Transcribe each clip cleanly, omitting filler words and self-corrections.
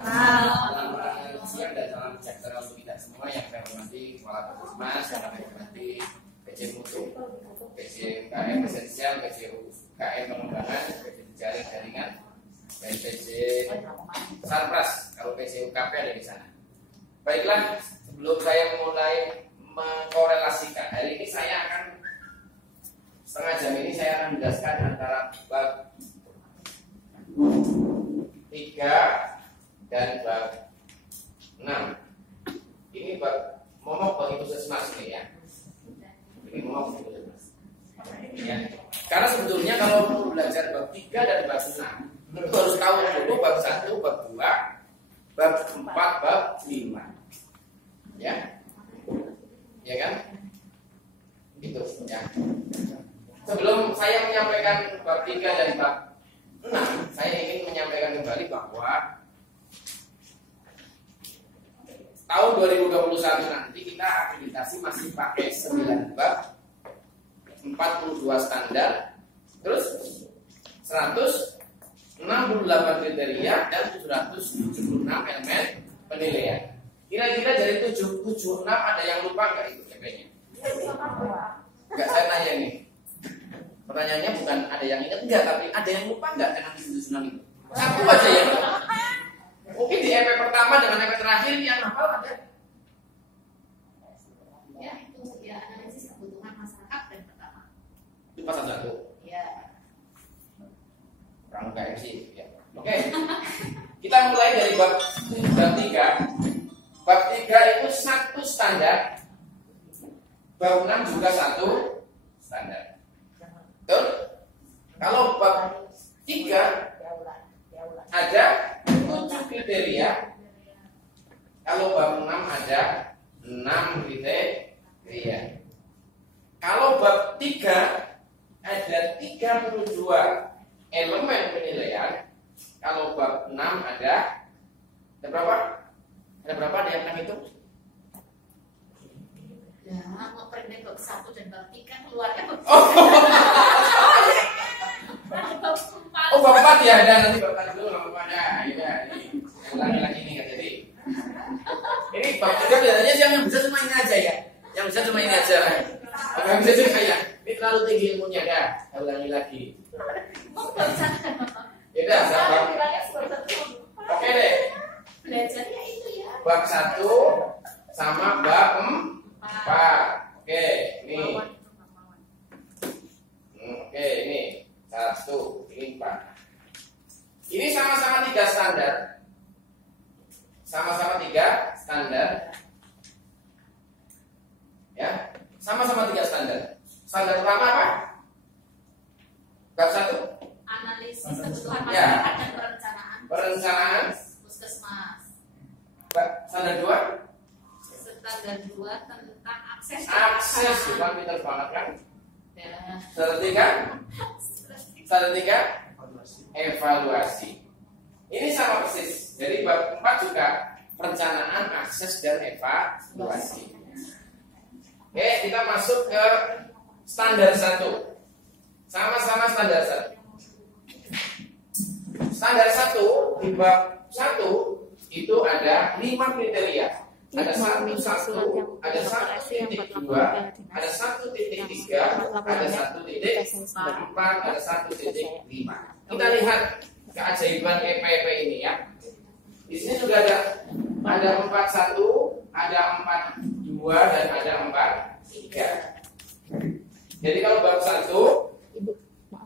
Selamat siang dan salam sejahtera untuk kita semua yang saya hormati Kepala Puskesmas, yang saya hormati PJ Mutu, PJ KM Esensial, PJ KM Pengembangan, PJ Jaring Jaringan, dan PJ Sarpras. Kalau PJ UKP ada di sana. Baiklah, sebelum saya mulai mengkorelasikan, hari ini saya akan setengah jam ini saya akan menjelaskan antara bab 3 dan bab 6. Ini bab momok bagi puskesmas ini ya. Ini momok bagi puskesmas. Ya. Karena sebetulnya kalau mau belajar bab 3 dan bab 6 itu harus tahu dulu bab 1, bab 2, bab 4, bab 5. Ya. Ya kan? Gitu ya. Sebelum saya menyampaikan bab 3 dan bab 6, saya ingin menyampaikan kembali bahwa tahun 2021 nanti kita akreditasi masih pakai 9 bab, 42 standar, terus 168 kriteria dan 776 elemen penilaian. Kira-kira dari 76 ada yang lupa nggak itu CP-nya? Enggak, saya tanya nih. Pertanyaannya bukan ada yang ingat enggak, tapi ada yang lupa enggak dengan 776 itu? Satu aja ya. Mungkin di EP pertama dengan EP terakhir yang hafal ada. Ya, itu ya analisis kebutuhan masyarakat dan pertama. Itu pasal 1. Ya. Orang KMC ya. Oke. Kita mulai dari bab 3. Bab 3 itu 1 standar. Bab 6 juga 1 standar. Betul? Kalau bab 3 ada 7 kriteria. Kalau bab 6 ada 6 kriteria. Kalau bab 3 ada 32 elemen penilaian. Kalau bab 6 ada berapa? Ada berapa? Ada yang itu? Ya, mau perintah bab 1 dan bab 3 keluarnya bab 3. Oh, bab 4 ya, ada nanti bab 4 dulu bab 4 ada. Ya, ini ulangi lagi nih kan jadi. Ini bab 3 biasanya yang bisa cuma ini aja ya. Yang bisa cuma ini aja. Yang bisa cuma ya. Ini terlalu tinggi ilmunya dah. Saya ulangi lagi. Ya udah, bab. Oke deh. Belajarnya itu ya. Bab 1 sama bab 4. Oke, ini. Oke, ini 1, ini 4. Ini sama-sama 3 standar. Sama-sama 3 standar. Ya, sama-sama 3 standar. Standar pertama apa? Bab 1. Analisis kebutuhan Ya. masyarakat dan perencanaan. Perencanaan. Puskesmas. Standar 2. Standar 2 tentang akses. Akses, bukan pintar banget kan? Ya. Standar 3. Standar 3. Evaluasi. Ini sama persis. Jadi bab 4 juga perencanaan, akses dan evaluasi. Oke, kita masuk ke standar 1. Sama-sama standar 1. Standar 1 di bab 1 itu ada 5 kriteria. Ada 1.1, ada 1.2, ada 1.3, ada 1.4, ada 1.5. Kita lihat keajaiban EP ini ya. Di sini juga ada 41, ada 42 dan ada 43. Jadi kalau bab 1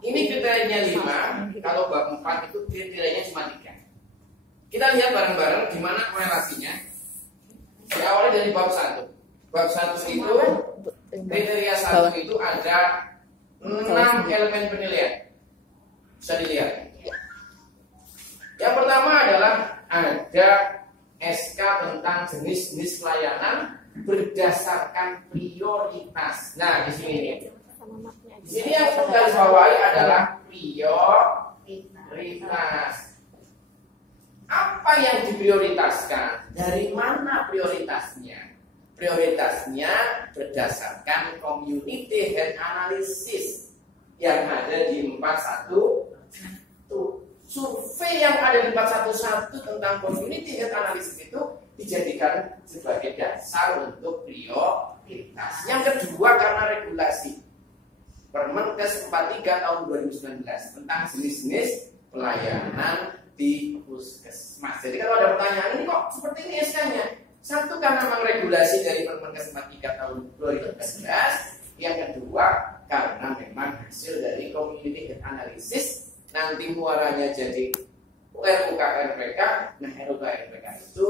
ini kriterianya 5, kalau bab 4 itu kriterianya cuma 3. Kita lihat bareng-bareng gimana korelasinya. Diawali dari bab 1. Bab 1 itu kriteria 1 itu ada 6 elemen penilaian. Bisa dilihat. Yang pertama adalah ada SK tentang jenis-jenis pelayanan berdasarkan prioritas. Nah, di sini nih. Di sini yang perlu garis bawahi adalah prioritas. Apa yang diprioritaskan? Dari mana prioritasnya? Prioritasnya berdasarkan community health analysis yang ada di 41 survei yang ada di 411 tentang community health analysis itu dijadikan sebagai dasar untuk prioritas. Yang kedua, karena regulasi Permenkes 43 tahun 2019 tentang jenis-jenis pelayanan di puskesmas. Jadi kalau ada pertanyaan, ini kok seperti ini SK-nya? Satu, karena memang regulasi dari Permenkes 43 tahun 2019. Yang kedua, karena memang hasil dari community health analysis nanti muaranya jadi RUKRPK. Nah, RUKRPK itu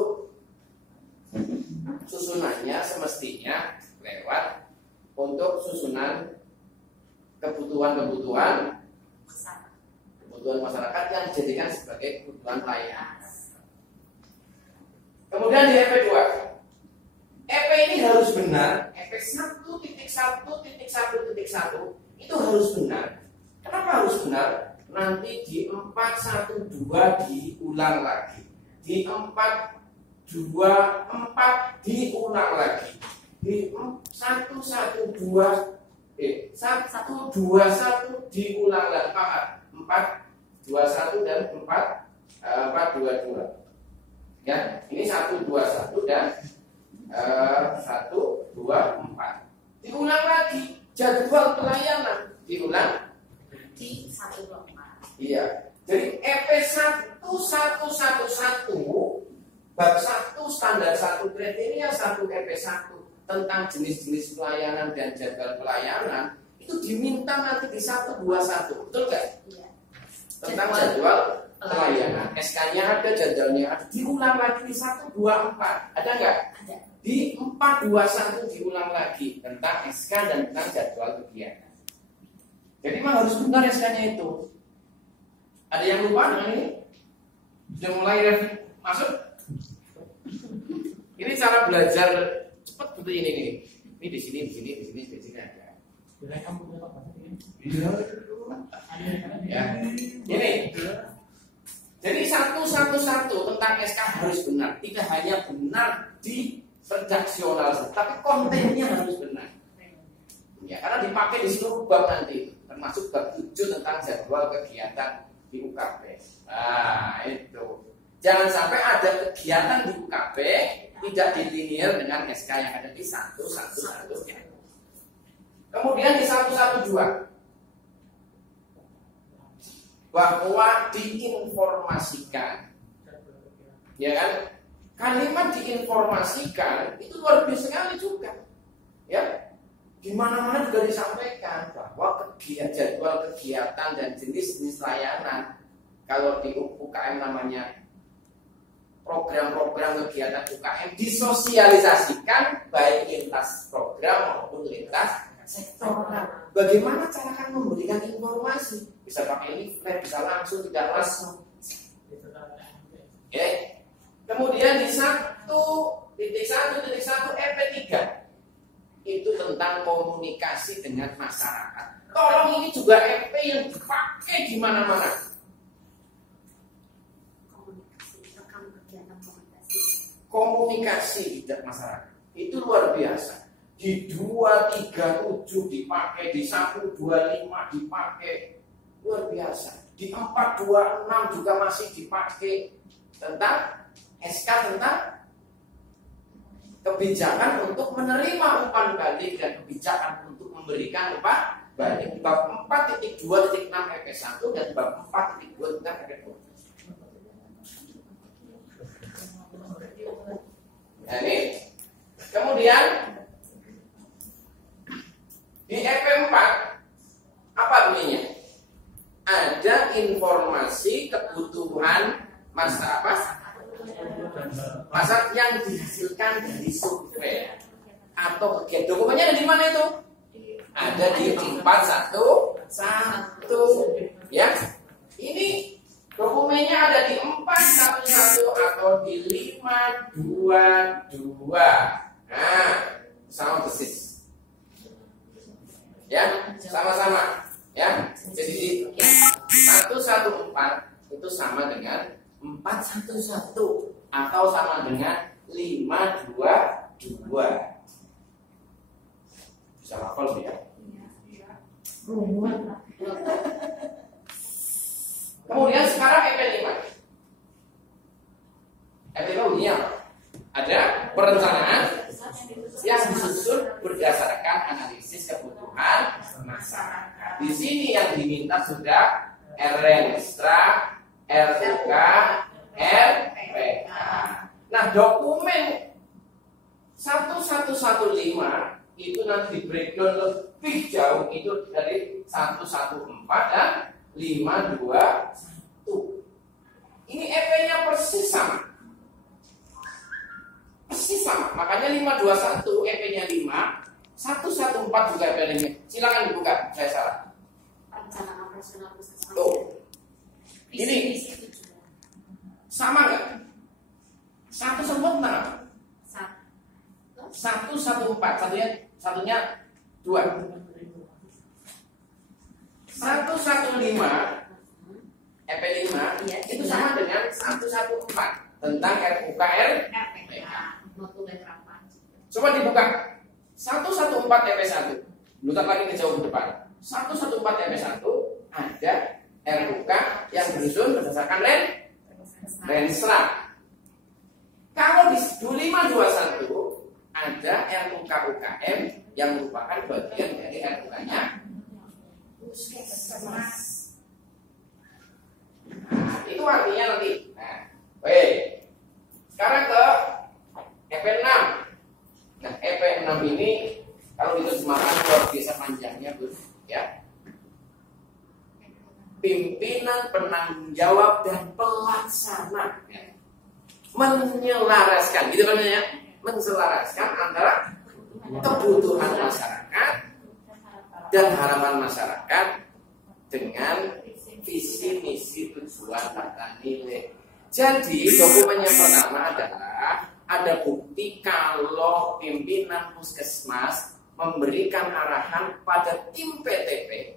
susunannya semestinya lewat untuk susunan kebutuhan masyarakat yang dijadikan sebagai kebutuhan pelayanan. Kemudian di EP 2, EP ini harus benar. EP 1.1.1.1 itu harus benar. Kenapa harus benar? Nanti di 412 diulang lagi, di 424 diulang lagi, di 121 diulang lagi. 421 dan 422. Ya, ini 121 dan 124. Diulang lagi jadwal pelayanan, diulang di 124. Iya. Jadi EP 1111 bab 1 standar 1 kriteria 1 EP 1 tentang jenis-jenis pelayanan dan jadwal pelayanan itu diminta nanti di 121, betul nggak? Iya. Tentang jadwal pelayanan. SK-nya ada, jadwalnya ada. Diulang lagi di 124, ada nggak? Ada. Di 421 diulang lagi tentang SK dan tentang jadwal kegiatan. Jadi memang harus benar SK-nya itu. Ada yang lupa dengan ini? Sudah mulai masuk? Ini cara belajar cepat seperti ini nih. Ini di sini ada. Ya. Ini. Jadi 111 tentang SK harus benar. Tidak hanya benar di redaksional, tapi kontennya harus benar. Ya, karena dipakai di seluruh bab nanti, termasuk bab 7 tentang jadwal kegiatan di UKP. Nah, itu. Jangan sampai ada kegiatan di UKP tidak dilinear dengan SK yang ada di 111. Kemudian di 112 bahwa diinformasikan, ya kan? Kalimat diinformasikan itu luar biasa sekali juga, ya. Di mana-mana juga disampaikan bahwa jadwal kegiatan dan jenis-jenis layanan, kalau di UKM namanya program-program kegiatan UKM disosialisasikan baik lintas program maupun lintas sektor. Bagaimana cara kan memberikan informasi? Bisa pakai leaflet, bisa langsung, tidak langsung. Oke. Kemudian di 1.1.1 EP3 itu tentang komunikasi dengan masyarakat. Tolong ini juga EP yang dipakai di mana-mana. Komunikasi dengan masyarakat itu luar biasa. Di 237 dipakai, di 125 dipakai, luar biasa. Di 426 juga masih dipakai tentang SK tentang kebijakan untuk menerima umpan balik dan kebijakan untuk memberikan umpan balik. Bab 4.2.6 EP 1 dan bab 4.2 tentang EP 2. Nah, ini kemudian di EP 4 apa bunyinya? Ada informasi kebutuhan masyarakat yang dihasilkan dari survei atau kegiatan. Dokumennya ada di mana itu? Ada di 411 ya. Ini dokumennya ada di 411 atau di 522. Nah, sama persis. Ya, sama-sama. Ya, jadi 114 itu sama dengan 411 atau sama dengan 522. Bisa hafal ya? Kemudian sekarang EP5. EP5 bunyinya apa? Ada perencanaan yang disusun berdasarkan analisis kebutuhan masyarakat. Di sini yang diminta sudah Renstra, RUK, RPK. Nah, dokumen 1115 itu nanti di breakdown lebih jauh, itu dari 114 dan 521. Ini EP-nya persis sama. Persis sama. Makanya 521 EP-nya 5, 114 juga EP-nya. Silakan dibuka, saya salah. Rencana operasional puskesmas. Tuh. Ini sama nggak? 114. 114, satunya 2. 115 EP5 itu sama dengan 114 tentang RUKR. Coba dibuka 114 EP1. Lutar lagi ke jauh ke depan. 114 EP1 ada RUK yang disusun berdasarkan Renstra. Kalau di 521 ada RUK UKM yang merupakan bagian dari RUK-nya puskesmas. Nah, itu artinya nanti. Nah, oke. Sekarang ke EP6. Nah, EP6 ini kalau diterjemahkan luar biasa panjangnya, Bu, ya. Pimpinan, penanggung jawab dan pelaksana. Menyelaraskan, gitu kan ya? Menselaraskan antara kebutuhan masyarakat dan harapan masyarakat dengan visi misi tujuan tata nilai. Jadi dokumen yang pertama adalah ada bukti kalau pimpinan puskesmas memberikan arahan pada tim PTP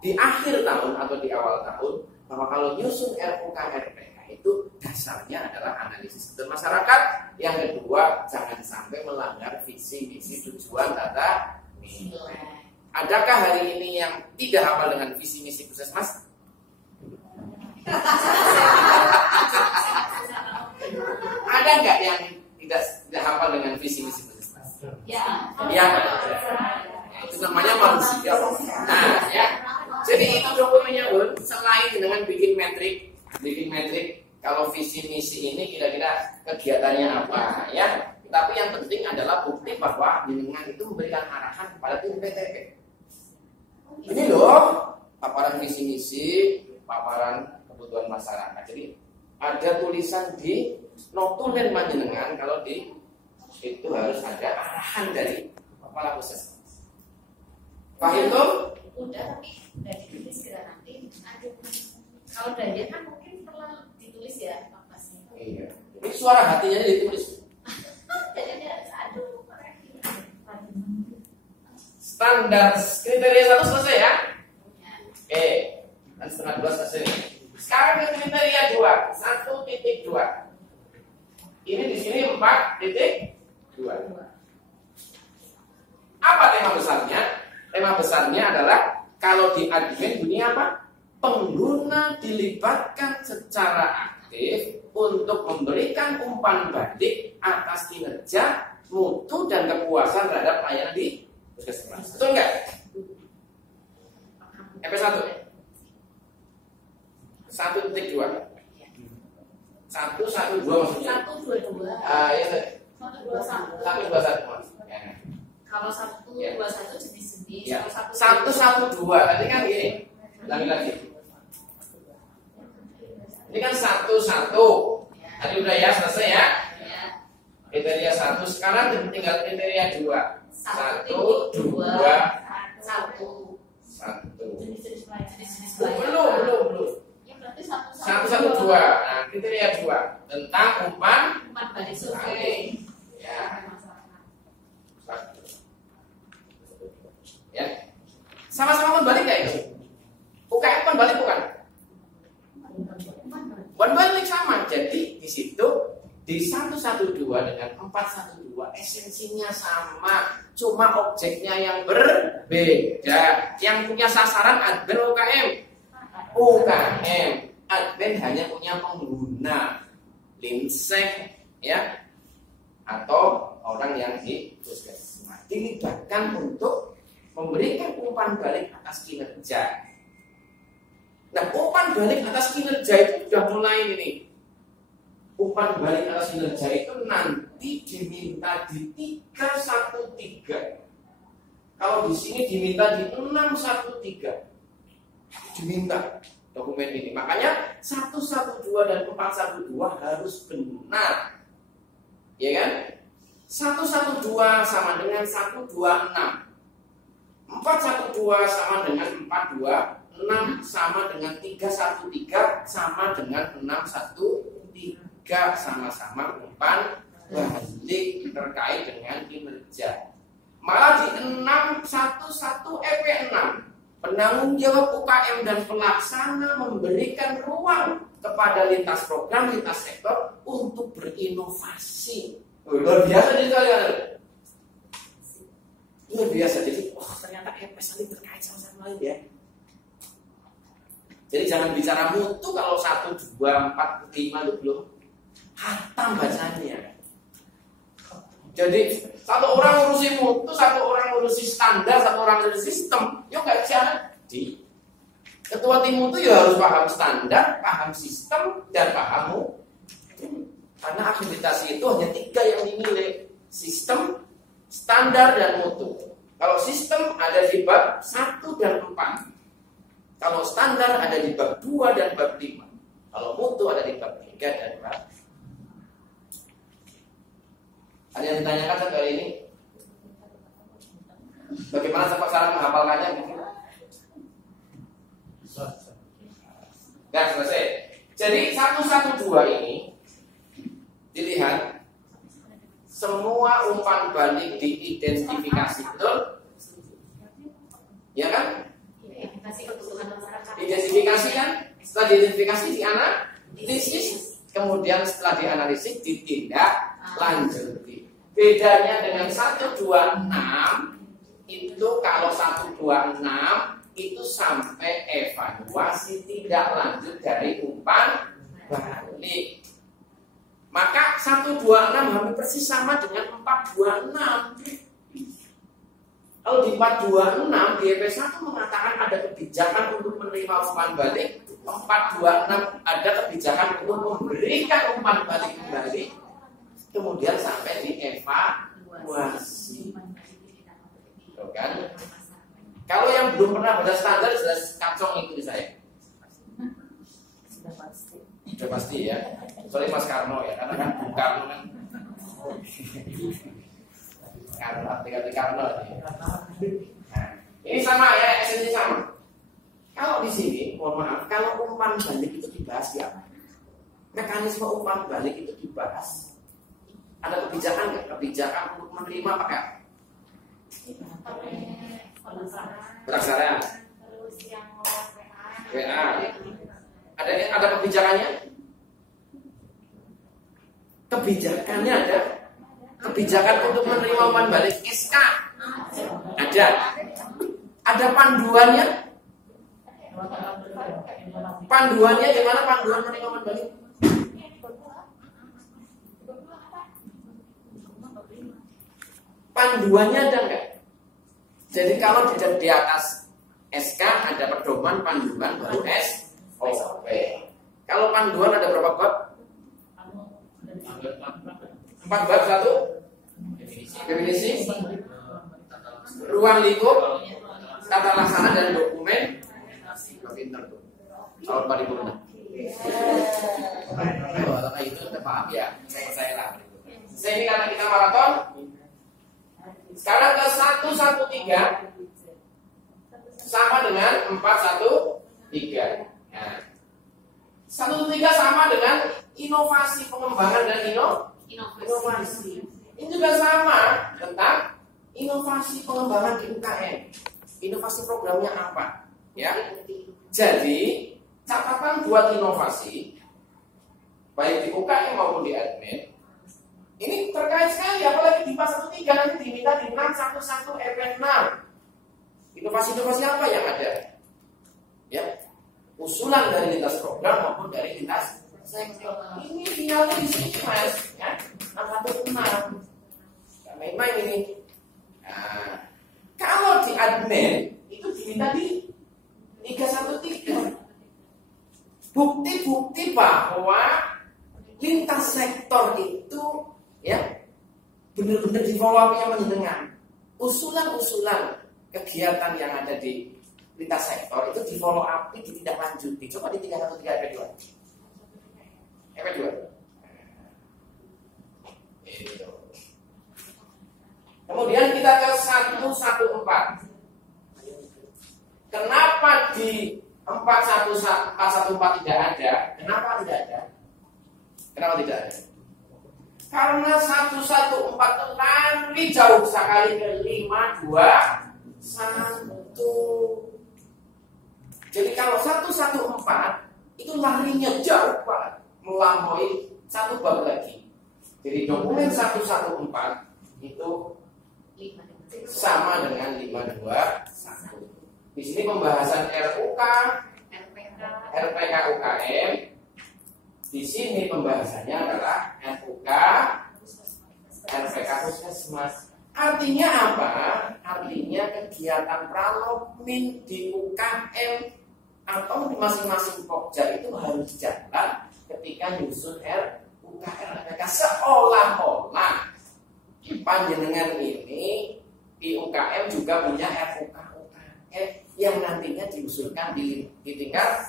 di akhir tahun atau di awal tahun bahwa kalau nyusun RUK RPK itu dasarnya adalah analisis kebutuhan masyarakat. Yang kedua, jangan sampai melanggar visi misi tujuan tata nilai. Adakah hari ini yang tidak hafal dengan visi misi puskesmas? Ada nggak yang tidak hafal dengan visi misi puskesmas? Ya. Ya. Itu namanya manusia. Nah, ya. Jadi itu dokumennya, Bun. Selain dengan bikin metrik kalau visi misi ini kira-kira kegiatannya apa, ya. Tapi yang penting adalah bukti bahwa jenengan itu memberikan arahan kepada tim PTP. Ini loh paparan visi misi, paparan kebutuhan masyarakat. Jadi ada tulisan di notulen panjenengan kalau di itu harus ada arahan dari kepala puskesmas. Paham tuh? Udah, tapi udah ditulis kira nanti. Aduh, kalau udah kan mungkin perlu ditulis ya pasnya. Iya. Ini suara hatinya ditulis. Jadi dia aduh. Standar kriteria 1 selesai ya? Oke. Dan setengah 2 selesai. Sekarang ke kriteria 2, 1.2. Ini di sini 4.2. Apa tema besarnya? Tema besarnya adalah kalau di admin bunyi apa? Pengguna dilibatkan secara aktif untuk memberikan umpan balik atas kinerja, mutu dan kepuasan terhadap pelayanan di puskesmas. Betul nggak? EP1 1.2 112 maksudnya? 122. Ya. 121. 121. Kalau 121 jenis-jenis. Ya. Kalau 112 tadi kan gini. Lagi. Ini kan 11. Tadi udah ya, selesai ya. Kriteria 1. Sekarang tinggal kriteria 2. 1, 2, 1. Belum. Ya berarti 112. Nah, kriteria 2 tentang umpan balik survei. Ya. Ya. Sama-sama kembali nggak itu? UKM kembali bukan? Kembali sama. Jadi di situ di 112 dengan 412 esensinya sama, cuma objeknya yang berbeda. Yang punya sasaran admin UKM. admin hanya punya pengguna Linsek ya, atau orang yang di puskesmas dilibatkan untuk memberikan umpan balik atas kinerja. Nah, umpan balik atas kinerja itu sudah mulai ini. Umpan balik atas kinerja itu nanti diminta di 313. Kalau di sini diminta di 613. Diminta dokumen ini. Makanya 112 dan 412 harus benar. Ya kan? 112 sama dengan 126. 412 sama dengan 426 sama dengan 313 sama dengan 613, sama-sama umpan balik terkait dengan kinerja. Malah di 611 EP6 penanggung jawab UKM dan pelaksana memberikan ruang kepada lintas program, lintas sektor untuk berinovasi. Luar biasa jadi kalian. Luar biasa. Jadi, ternyata EP saling terkait sama lain ya. Jadi jangan bicara mutu kalau 1, 2, 4, 5 itu belum hatam bacanya. Jadi satu orang ngurusi mutu, satu orang ngurusi standar, satu orang ngurusi sistem, yuk nggak jadi. Ketua tim mutu ya harus paham standar, paham sistem, dan paham mutu. Karena akreditasi itu hanya 3 yang dinilai: sistem, standar, dan mutu. Kalau sistem ada di bab 1 dan 4. Kalau standar ada di bab 2 dan bab 5. Kalau mutu ada di bab 3 dan bab. Ada yang ditanyakan sekali ini? Bagaimana cara menghafalkannya? Nah, selesai. Jadi 112 ini dilihat semua umpan balik diidentifikasi, betul? Ya kan? Identifikasi kan? Setelah diidentifikasi dianalisis, kemudian setelah dianalisis ditindaklanjuti. Bedanya dengan 126 itu kalau 126 itu sampai evaluasi tidak lanjut dari umpan balik. Maka 126 hampir persis sama dengan 426. Kalau di 426 di EP1 mengatakan ada kebijakan untuk menerima umpan balik, 426 ada kebijakan untuk memberikan umpan balik kembali, kemudian sampai di evaluasi. Kan? Kalau yang belum pernah baca standar jelas kacong itu saya. Sudah pasti ya. Kecuali Mas Karno ya, karena kan Bung Karno kan. Karno, arti Karno. Nah, ini sama ya, esensi sama. Kalau di sini, mohon maaf, kalau umpan balik itu dibahas ya, mekanisme umpan balik itu dibahas. Ada kebijakan nggak? Kebijakan untuk menerima pakai pelaksana, terus yang WA. Ada kebijakannya? Kebijakannya ada. Kebijakan untuk menerima umpan balik SK ada. Ada panduannya? Panduannya gimana panduan menerima umpan balik? Panduannya ada enggak? Jadi kalau di atas SK ada pedoman, panduan, baru SOP. Kalau panduan ada berapa bab? 4 bab, 1 definisi, ruang lingkup, tata laksana dan dokumen. Pinter tuh. Tahun 2006. Kalau itu kita paham ya, saya lah. Saya ini karena kita maraton. Sekarang ke 113 sama dengan 413. Nah, 113 sama dengan inovasi pengembangan dan inovasi. Ini juga sama tentang inovasi pengembangan di UKM. Inovasi programnya apa? Ya. Jadi catatan buat inovasi baik di UKM maupun di admin ini terkait sekali, apalagi di pas 13 nanti diminta di 611 EP6. Inovasi-inovasi apa yang ada? Ya. usulan dari lintas program maupun dari lintas sektor. Ini finalnya di sini mas, ya 616. Main-main ini. Nah, kalau di admin itu diminta di 313. Bukti-bukti bahwa lintas sektor itu ya benar-benar di follow up-nya menyenangkan. Usulan-usulan kegiatan yang ada di lintas sektor itu di follow up, ditindaklanjuti. Coba di 313 EP2. EP2. Itu. Kemudian kita ke 114. Kenapa di 414 tidak ada? Kenapa tidak ada? Kenapa tidak ada? Karena 114 itu lari jauh sekali ke 521. Jadi kalau 114 itu larinya jauh banget, melampaui satu bab lagi. Jadi dokumen 114 itu sama dengan 521. Di sini pembahasan RUK, RPK UKM. Di sini pembahasannya adalah RUK, RPK Puskesmas. Artinya apa? Artinya kegiatan pralogmin di UKM atau di masing-masing pokja itu harus jalan ketika nyusun RUK, RPK. Seolah-olah panjenengan ini di UKM juga punya RUK, UKM yang nantinya diusulkan di tingkat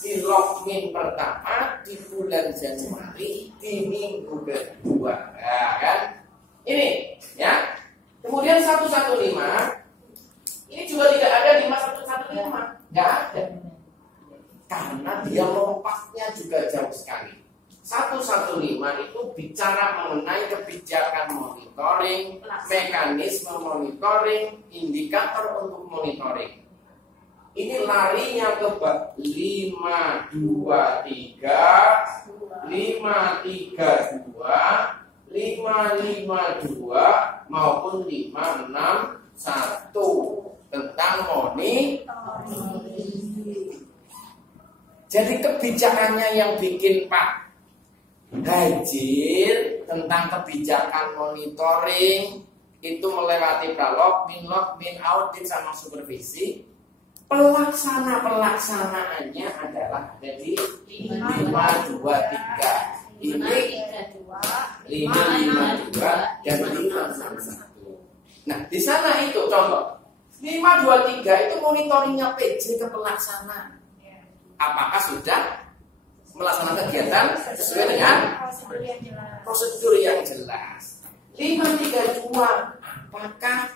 di login pertama di bulan Januari di minggu kedua, ya kan? Ini, ya. Kemudian 115 ini juga tidak ada di 115, nggak ada, karena dia lompatnya juga jauh sekali. 115 itu bicara mengenai kebijakan monitoring, mekanisme monitoring, indikator untuk monitoring. Ini larinya ke bab 523, 532, 552 maupun 561 tentang monitoring. Jadi kebijakannya yang bikin Pak Hajir tentang kebijakan monitoring itu melewati pralogmin, logmin, audit sama supervisi. Pelaksanaannya adalah ada di 523. Ini 552 dan 561. Nah, di sana itu contoh 523 itu monitoringnya PJ ke pelaksana. Apakah sudah melaksanakan kegiatan sesuai dengan prosedur yang jelas? 532 apakah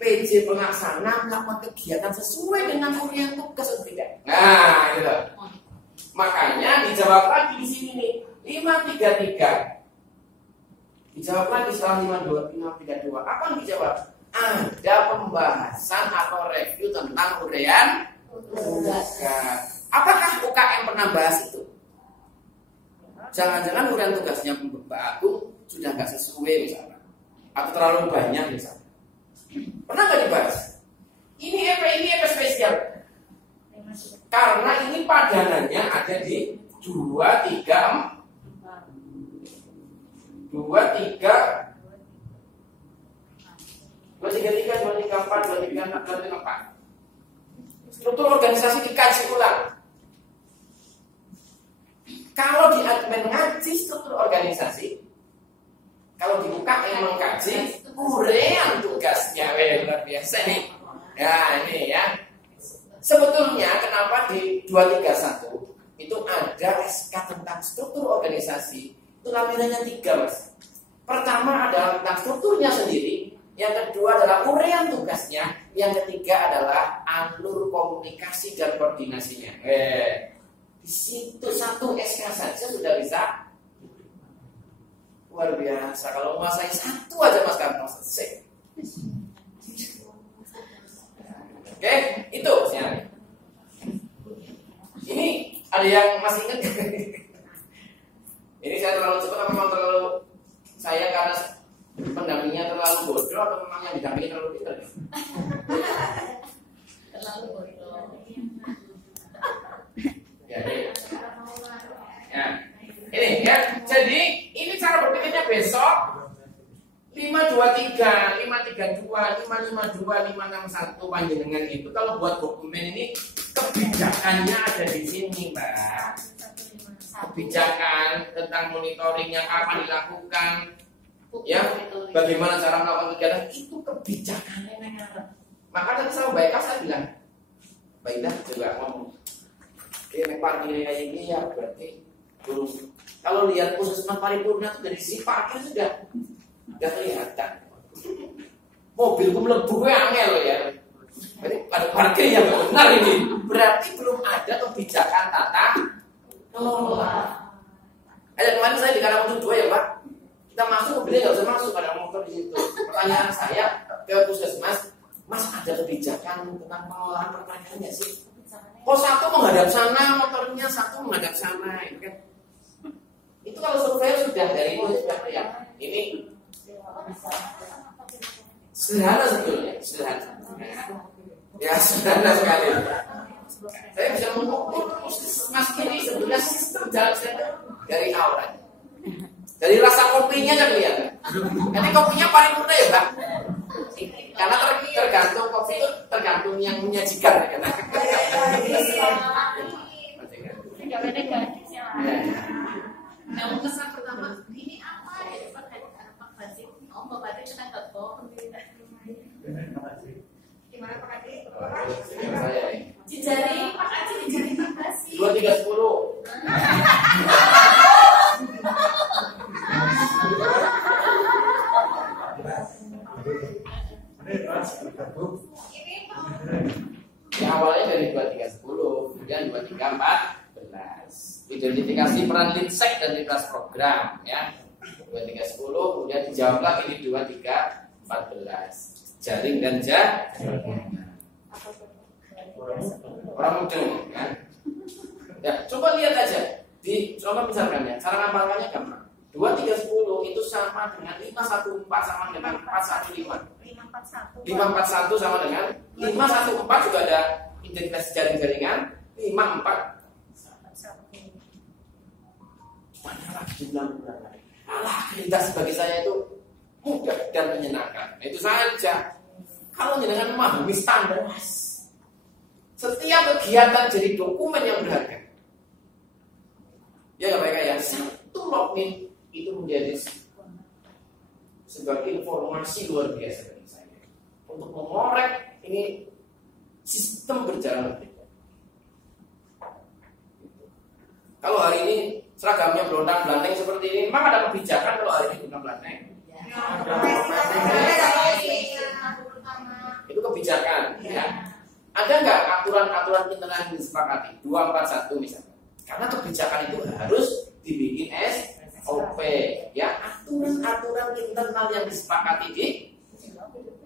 PJ pelaksana melakukan kegiatan sesuai dengan urian tugas atau tidak? Nah, gitu. Makanya dijawab lagi di sini nih. 533. Dijawab lagi setelah 532. Apa yang dijawab? Ada pembahasan atau review tentang urian tugas. Apakah UKM pernah bahas itu? Jangan-jangan urian tugasnya Mbak Agung sudah nggak sesuai misalnya, atau terlalu banyak misalnya. Pernah nggak dibahas? Ini EP spesial. Karena ini padanannya ada di 2, 3, 4, 4. Struktur organisasi dikaji ulang. Kalau di admin ngaji struktur organisasi, kalau di UKM mengkaji urean tugasnya, luar biasa nih. Ya ini ya. Sebetulnya kenapa di 231 itu ada SK tentang struktur organisasi? Itu laminannya 3 mas. Pertama adalah tentang strukturnya sendiri, yang kedua adalah urean tugasnya, yang ketiga adalah alur komunikasi dan koordinasinya. Di situ satu SK saja sudah bisa luar biasa. Kalau menguasai satu aja mas kan selesai. Oke, itu ya. Ini ada yang masih ingat? Ini saya terlalu cepat atau memang terlalu saya karena pendampingnya terlalu bodoh atau memang yang didampingi terlalu pintar? Terlalu bodoh. Jadi ini cara berpikirnya besok 523, 532, 552, 561 panjenengan itu kalau buat dokumen ini kebijakannya ada di sini, Mbak. Kebijakan tentang monitoringnya kapan dilakukan, ya, bagaimana cara melakukan kegiatan itu kebijakannya negara. Maka tadi sama Mbak Eka saya bilang, Mbak Ida juga ngomong, ini parkir kayak ini ya berarti belum. Kalau lihat puskesmas paripurna itu dari sisi parkir sudah kelihatan. Mobilku melebu angel ya. Jadi ada parkir yang benar ini. Berarti belum ada kebijakan tata kelola. Ada kemarin saya di Karangturi 2 ya Pak. Kita masuk mobilnya nggak bisa masuk, ada motor di situ. Pertanyaan saya ke puskesmas, Mas ada kebijakan tentang pengelolaan pertanyaannya sih? Pos 1 menghadap sana, motornya 1 menghadap sana, gitu kan? Itu kalau survei sudah dari itu sudah ya. Ini sederhana sebetulnya, sederhana. Ya sederhana sekali. Saya bisa mengukur Mas ini sebetulnya sistem jalan dari awal. Dari rasa kopinya kan kelihatan. Jadi kopinya paling mudah ya Pak. Karena tergantung kopi itu tergantung yang menyajikan kan. Yang kesan pertama, ini apa ya Pak Haji? Oh, Bapak Haji kita nggak tahu. Gimana Pak Haji? Jejari Pak Haji, jejari Pak Haji. 2310. Ya, awalnya dari 2310, kemudian 2314. Identifikasi peran linsek dan lintas program ya. 2310 kemudian dijawab lagi di 2314. Jaring dan orang mudeng kan. Ya, coba lihat aja. Coba misalkan ya, cara ngapalkannya gampang. 2310 itu sama dengan 514 sama dengan 415. 541 sama dengan 514 juga ada identifikasi jaring-jaringan. 54 banyak lagi jumlah-jumlah. Aktivitas bagi saya itu mudah dan menyenangkan. Itu saja. Kalau menyenangkan memahami standar, setiap kegiatan jadi dokumen yang berharga. Ya mereka yang satu login itu menjadi sebagai informasi luar biasa bagi saya untuk mengorek ini sistem berjalan lebih. Kalau hari ini seragamnya belontang-belanting seperti ini, memang ada kebijakan kalau hari ini belontang-belanting. Itu kebijakan, ya. Ada nggak aturan-aturan internal yang disepakati? 241 misalnya. Karena kebijakan itu harus dibikin SOP, ya. Aturan-aturan internal yang disepakati di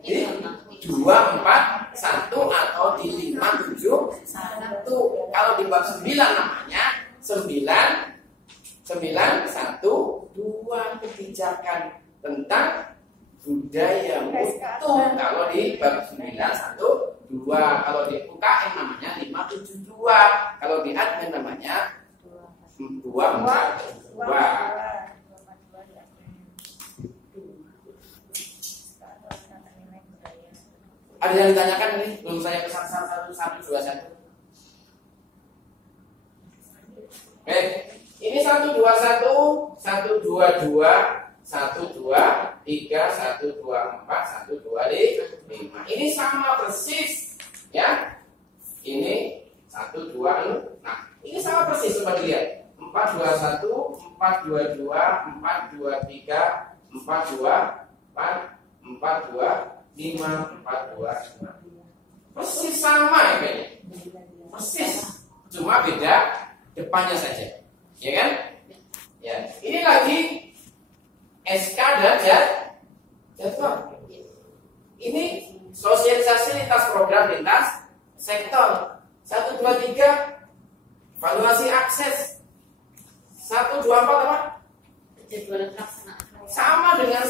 241 atau di 571. Kalau di bab 9 namanya 912 kebijakan tentang budaya mutu. Kalau di bab 912, kalau di UKM namanya 572, kalau di admin namanya 242. Ada yang ditanyakan ini? Belum saya pesan 121. Oke, ini 121, 122, 123, 124, 125. Ini sama persis, ya. Ini 126. Nah, ini sama persis, coba dilihat. 421, 422, 423, 424, 425, 426. Persis sama ya kayaknya. Persis. Cuma beda depannya saja. Ya kan? Ya. Ini lagi SK dan jadwal. Ini sosialisasi lintas program lintas sektor. 123 evaluasi akses. 124 apa? Jadwal pelaksanaan. Sama dengan